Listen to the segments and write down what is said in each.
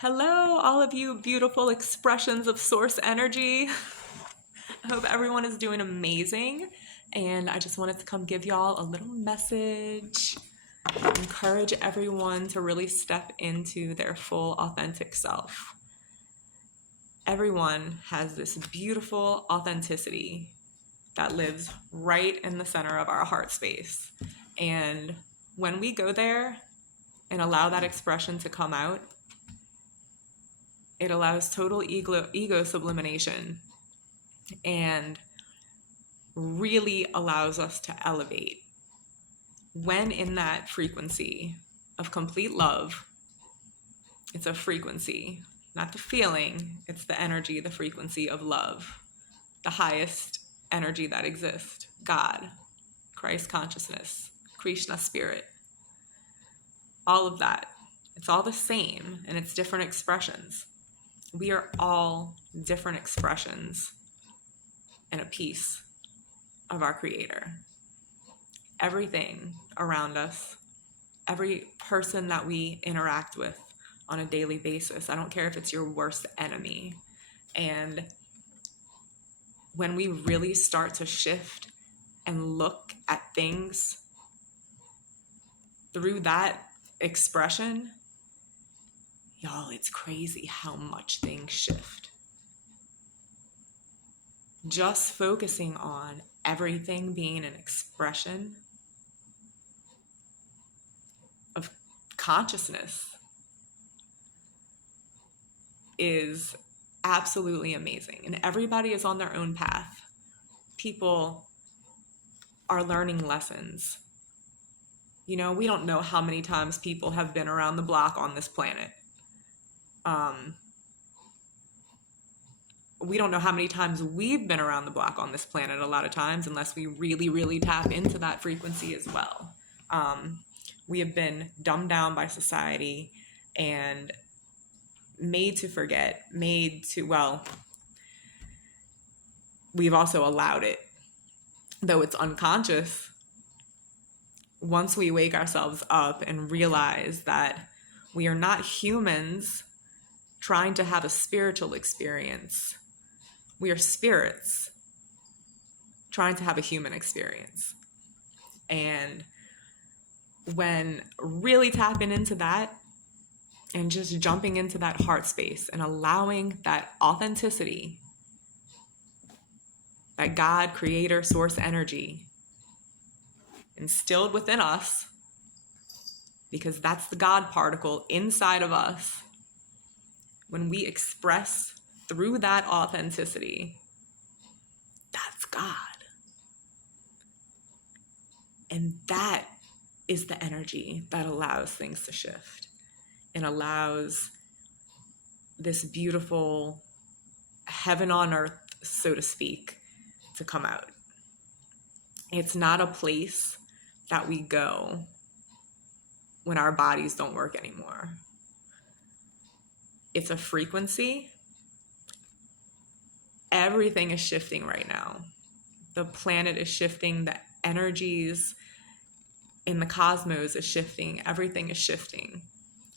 Hello, all of you beautiful expressions of source energy. I hope everyone is doing amazing. And I just wanted to come give y'all a little message, encourage everyone to really step into their full authentic self. Everyone has this beautiful authenticity that lives right in the center of our heart space. And when we go there and allow that expression to come out, it allows total ego sublimation and really allows us to elevate. When in that frequency of complete love, it's a frequency, not the feeling, it's the energy, the frequency of love, the highest energy that exists, God, Christ consciousness, Krishna spirit, all of that. It's all the same and it's different expressions. We are all different expressions and a piece of our Creator. Everything around us, every person that we interact with on a daily basis, I don't care if it's your worst enemy. And when we really start to shift and look at things through that expression, y'all, it's crazy how much things shift. Just focusing on everything being an expression of consciousness is absolutely amazing. And everybody is on their own path. People are learning lessons. You know, we don't know how many times people have been around the block on this planet. We don't know how many times we've been around the block on this planet a lot of times unless we really, really tap into that frequency as well. We have been dumbed down by society and made to forget, we've also allowed it, though it's unconscious. Once we wake ourselves up and realize that we are not humans trying to have a spiritual experience, we are spirits trying to have a human experience. And when really tapping into that and just jumping into that heart space and allowing that authenticity, that God, creator, source energy instilled within us, because that's the God particle inside of us, when we express through that authenticity, that's God. And that is the energy that allows things to shift and allows this beautiful heaven on earth, so to speak, to come out. It's not a place that we go when our bodies don't work anymore. It's a frequency. Everything is shifting right now. The planet is shifting. The energies in the cosmos is shifting. Everything is shifting.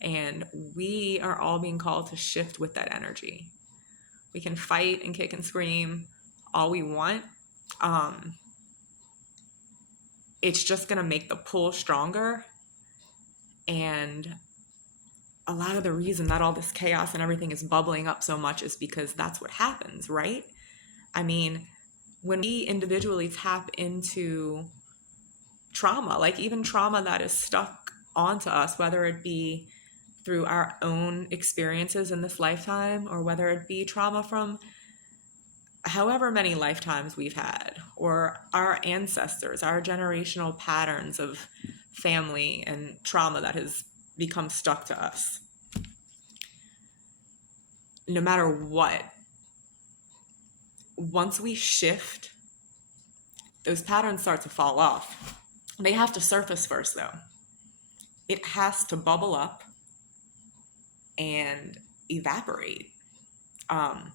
And we are all being called to shift with that energy. We can fight and kick and scream all we want. It's just going to make the pull stronger. And a lot of the reason that all this chaos and everything is bubbling up so much is because that's what happens, right? I mean, when we individually tap into trauma, like even trauma that is stuck onto us, whether it be through our own experiences in this lifetime or whether it be trauma from however many lifetimes we've had, or our ancestors, our generational patterns of family and trauma that has become stuck to us. No matter what, once we shift, those patterns start to fall off. They have to surface first, though. It has to bubble up and evaporate. And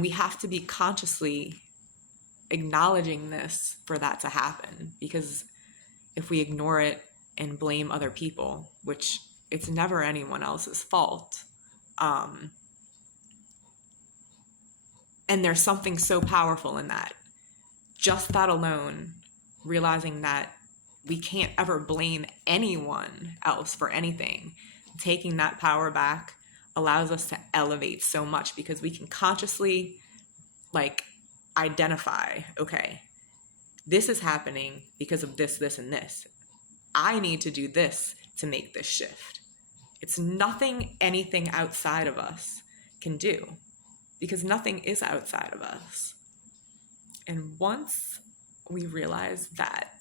we have to be consciously acknowledging this for that to happen, because if we ignore it and blame other people, which it's never anyone else's fault. And there's something so powerful in that. Just that alone, realizing that we can't ever blame anyone else for anything. Taking that power back allows us to elevate so much, because we can consciously like identify, okay, this is happening because of this, this, and this. I need to do this to make this shift. It's nothing anything outside of us can do, because nothing is outside of us. And once we realize that,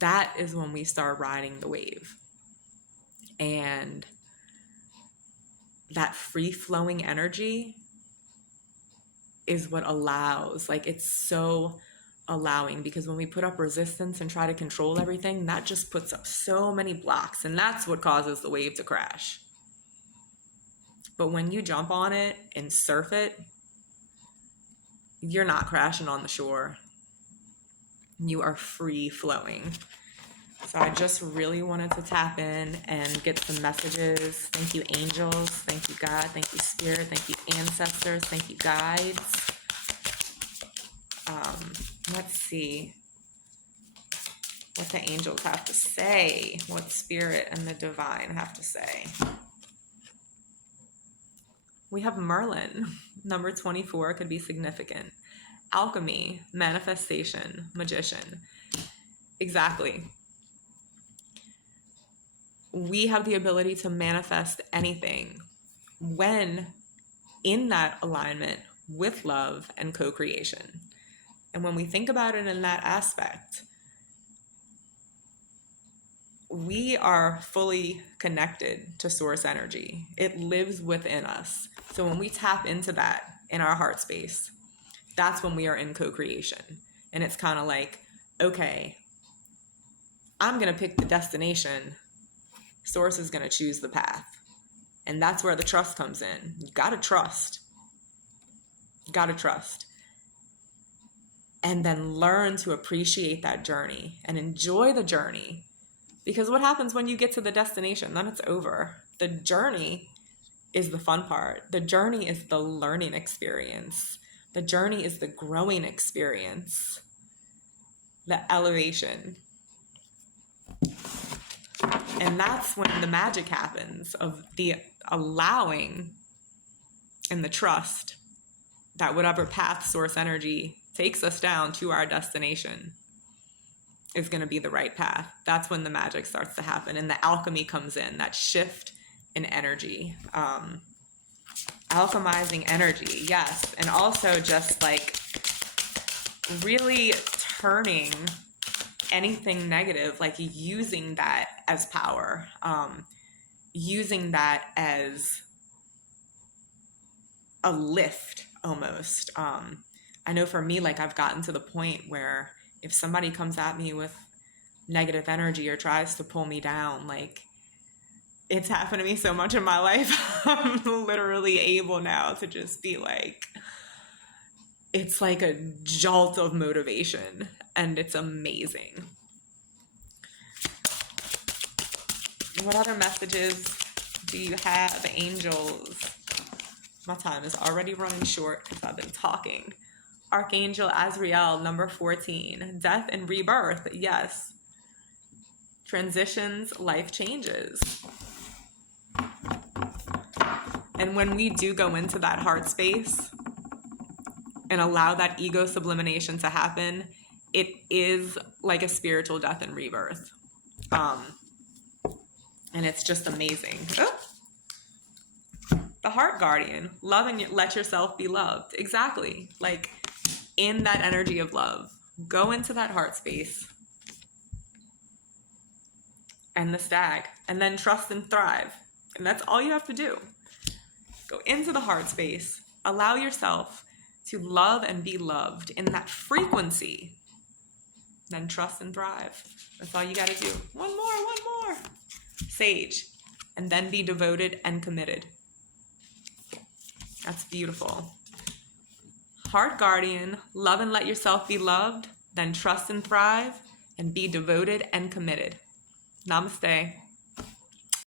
that is when we start riding the wave. And that free-flowing energy is what allows, like, it's so allowing, because when we put up resistance and try to control everything, that just puts up so many blocks, and that's what causes the wave to crash. But when you jump on it and surf it, you're not crashing on the shore. You are free flowing. So I just really wanted to tap in and get some messages. Thank you, angels. Thank you, God. Thank you, Spirit. Thank you, ancestors. Thank you, guides. Let's see what the angels have to say, what Spirit and the divine have to say. We have Merlin. Number 24 could be significant. Alchemy, manifestation, magician. Exactly. We have the ability to manifest anything when in that alignment with love and co-creation. And when we think about it in that aspect, we are fully connected to source energy. It lives within us. So when we tap into that in our heart space, that's when we are in co-creation. And it's kind of like, okay, I'm going to pick the destination. Source is going to choose the path. And that's where the trust comes in. You got to trust. You got to trust. And then learn to appreciate that journey and enjoy the journey. Because what happens when you get to the destination? Then it's over. The journey is the fun part. The journey is the learning experience. The journey is the growing experience. The elevation. And that's when the magic happens, of the allowing and the trust that whatever path source energy takes us down to our destination is going to be the right path. That's when the magic starts to happen and the alchemy comes in, that shift in energy. Alchemizing energy, yes. And also just like really turning anything negative, like using that as power, using that as a lift almost. I know for me, like I've gotten to the point where if somebody comes at me with negative energy or tries to pull me down, like it's happened to me so much in my life. I'm literally able now to just be like, it's like a jolt of motivation and it's amazing. What other messages do you have, angels? My time is already running short because I've been talking. Archangel Azrael, number 14. Death and rebirth, yes. Transitions, life changes. And when we do go into that heart space and allow that ego sublimation to happen, it is like a spiritual death and rebirth. And it's just amazing. Oh. The heart guardian, love and let yourself be loved. Exactly. Like in that energy of love, go into that heart space and the stag, and then trust and thrive. And that's all you have to do. Go into the heart space, allow yourself to love and be loved in that frequency, then trust and thrive. That's all you got to do. One more. Sage, and then be devoted and committed. That's beautiful. Heart guardian, love and let yourself be loved, then trust and thrive, and be devoted and committed. Namaste.